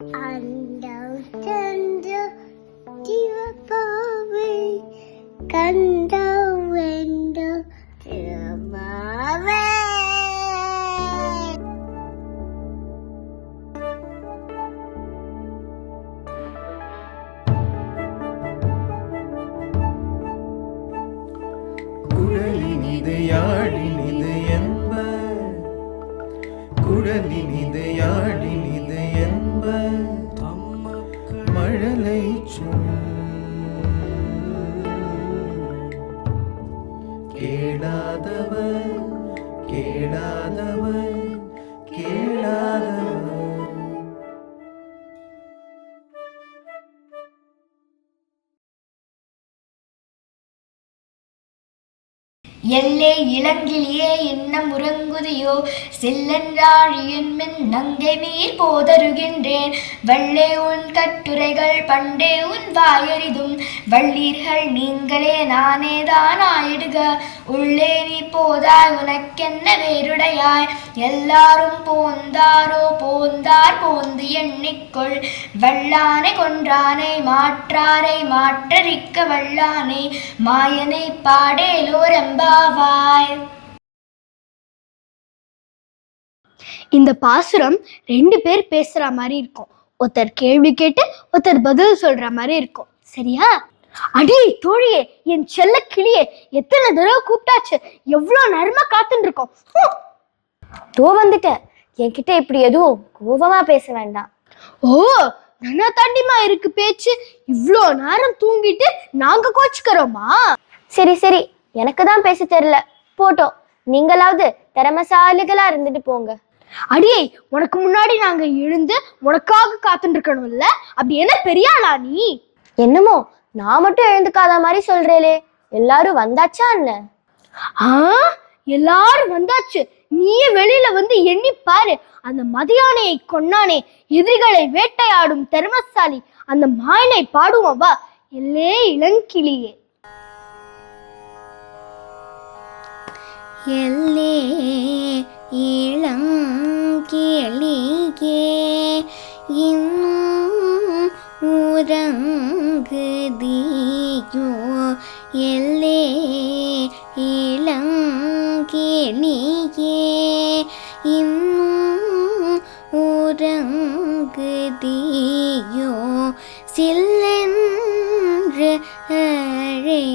அண்டம் சென்ற சிவபாவை கண்டம் வென்ற சிவபாவை. குழலினிது யாழினிது என்ப, குழலினிது யாழினிது என்ப, மழலை சொல் கேளாதவர் கேளாதவர் கேளாதவர். எல்லே இளங்கிளியே இன்னம் உறங்குதியோ, செல்லென்றாழியின் மின் நங்கை மீர் போதருகின்றேன். வள்ளே உன் கட்டுரைகள் பண்டே உன் வாயறிதும், வள்ளீர்கள் நீங்களே நானேதான் ஆயிடுக. உள்ளே நீ போதாய் உனக்கென்ன வேறுடையாய், எல்லாரும் போந்தாரோ போந்தார் போந்து எண்ணிக்கொள். வல்லானை கொன்றானை மாற்றாரை மாற்றறிக்க வல்லானை, மாயனை பாடேலோரெம்பா. இந்த பாசுரம் 2 பேர் பேசுற மாதிரி இருக்கும். ஒருத்தர் கேள்வி கேட்டு ஒருத்தர் பதில் சொல்ற மாதிரி இருக்கும். சரியா? அடி தோழியே, என் செல்ல கிளியே, எத்தனை தடவை கூப்பிட்டாச்சு, எவ்வளவு நேரமா காத்துட்டு இருக்கோம். தோ வந்துட்டேன். என்கிட்ட இப்படி எதுவும் கோபமா பேச வேண்டாம். ஓ, நல்லா தாண்டிமா இருக்கு பேச்சு. இவ்வளோ நேரம் தூங்கிட்டு நாங்க கோச்சுக்கிறோமா? சரி சரி, எனக்கு தான் பேச தெரியல, போட்டோம். நீங்களாவது திறமசாலிகளா இருந்துட்டு போங்க. அடியே, உனக்கு முன்னாடி நாங்க எழுந்து உனக்காக காத்துட்டு இருக்கணும்ல, அப்படி என்ன பெரியாளா நீ? என்னமோ நான் மட்டும் எழுந்துக்காத மாதிரி சொல்றேலே, எல்லாரும் வந்தாச்சா என்ன? எல்லாரும் வந்தாச்சு. நீயே வெளியில வந்து எண்ணி பாரு. அந்த மதியானையை கொன்னானே, எதிரிகளை வேட்டையாடும் திறமசாலி, அந்த மாயனை பாடுவோம் வா. எல்லே இளங்கிளியே. எல்லே இளங்கிளியே இன்னும் உறங்குதியோ, எல்லே இளங்கிளியே இன்னும் உறங்குதியோ, சில்லென்று அழைமின்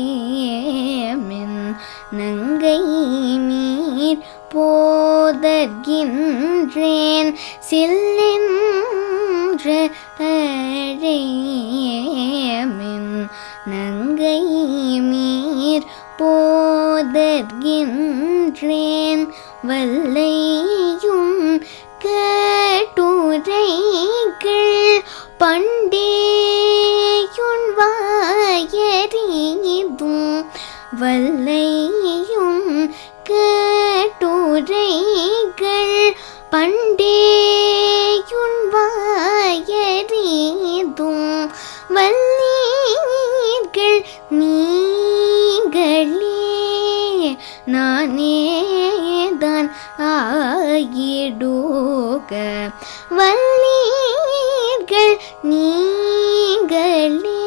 நங்கை மீர் போதர்கின்றேன். சில்லென்று அழைமின் நங்கை மீர் போதர்கின்றேன். வல்லையும் கட்டுரைகள் பண்டேயுன் வாயறிதும், வல்லையும் கட்டுரைகள் பண்டேயுன் வாயறிதும், வல்லீர்கள் நீங்களே நானேதான் ஆயிடுக. வல்லீர்கள் நீங்களே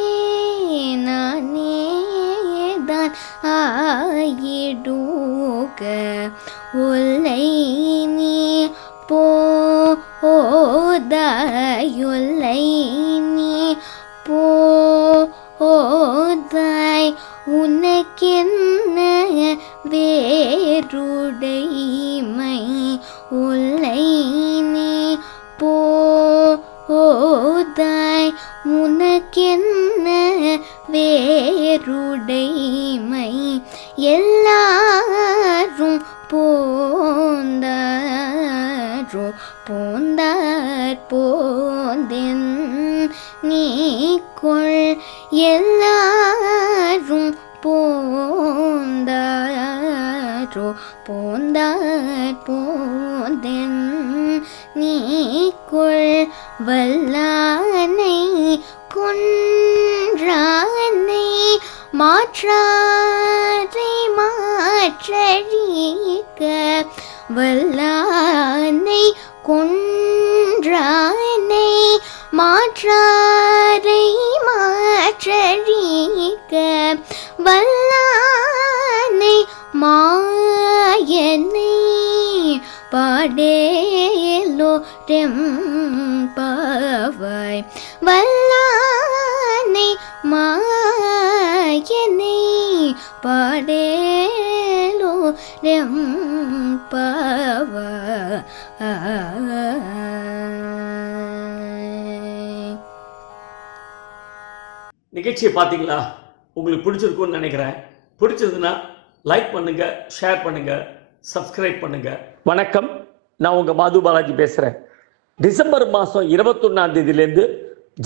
நானேதான் ஆயிடுக. ஒல்லை நீ போதாயொல்லை நீ போதாய், உனக்கென்ன வேறுடைமை. ஒல்லை நீ போதாய், உனக்கென்ன வேறுடைமை. எல்லாரும் போந்தாரோ போந்தார் போந்தென் நீக்கொள். எல்லாரும் போந்தாரோ போந்தார் போந்தென் நீக்கொள். வல்லானை கொன்றானை மாற்றாரை மாற்றறிக்க. வல்லானை கொன்றானை மாற்றாரை மாற்றழிக்க வல்லானை மாயனை பாடேலோ ரெம்பாவாய் வல்லானை மாயனை பாடேலோ ரெம்பாவாய். நிகழ்ச்சியை பார்த்தீங்களா? உங்களுக்கு பிடிச்சிருக்கும்னு நினைக்கிறேன். பிடிச்சதுன்னா லைக் பண்ணுங்க, ஷேர் பண்ணுங்க, சப்ஸ்கிரைப் பண்ணுங்க. வணக்கம், நான் உங்க மாது பாலாஜி பேசுறேன். டிசம்பர் மாதம் 21ஆம் தேதியிலேருந்து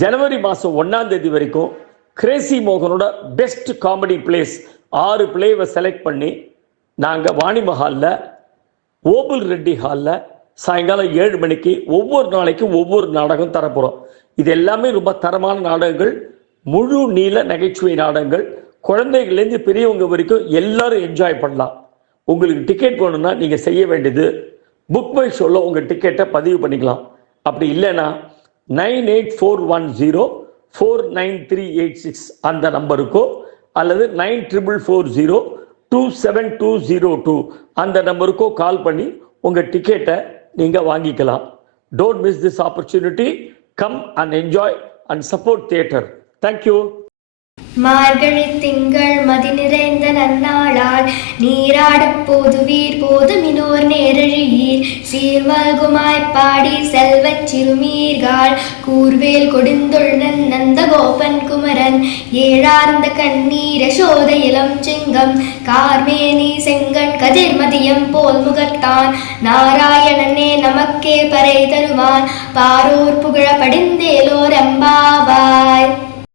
ஜனவரி மாதம் 1ஆம் தேதி வரைக்கும் கிரேசி மோகனோட பெஸ்ட் காமெடி பிளேஸ் 6 பிளேவை செலக்ட் பண்ணி நாங்கள் வாணி மஹாலில் ஓபுல் ரெட்டி ஹாலில் சாயங்காலம் 7 மணிக்கு ஒவ்வொரு நாளைக்கும் ஒவ்வொரு நாடகம் தரப்போகிறோம். இது எல்லாமே ரொம்ப தரமான நாடகங்கள், முழு நீள நகைச்சுவை நாடகங்கள். குழந்தைகள்லேருந்து பெரியவங்க வரைக்கும் எல்லாரும் என்ஜாய் பண்ணலாம். உங்களுக்கு டிக்கெட் வேணும்னா நீங்கள் செய்ய வேண்டியது புக் மை ஷோவில் உங்கள் டிக்கெட்டை பதிவு பண்ணிக்கலாம். அப்படி இல்லைன்னா 9841049386 அந்த நம்பருக்கோ அல்லது 9440272202 அந்த நம்பருக்கோ கால் பண்ணி உங்கள் டிக்கெட்டை நீங்கள் வாங்கிக்கலாம். Don't miss this opportunity. Come and enjoy and support theatre. Thank you. மார்கழி திங்கள் மதி நிறைந்த நன்னாளால் நீராடப் போதுவீர் போதுமினோர் நேரழியீர் சீர்மல்குமாய்ப் பாடி செல்வச் சிறுமீர்காள் கூர்வேல் கொடுந்தொழுநன் நந்த கோபன் குமரன் ஏழார்ந்த கண்ணீர சோத இளம் சிங்கம் கார்மேனி செங்கண் கதிர்மதியம் போல் முகத்தான் நாராயணனே நமக்கே பறை தருவான் பாரோர் புகழ படிந்தேலோர் அம்பா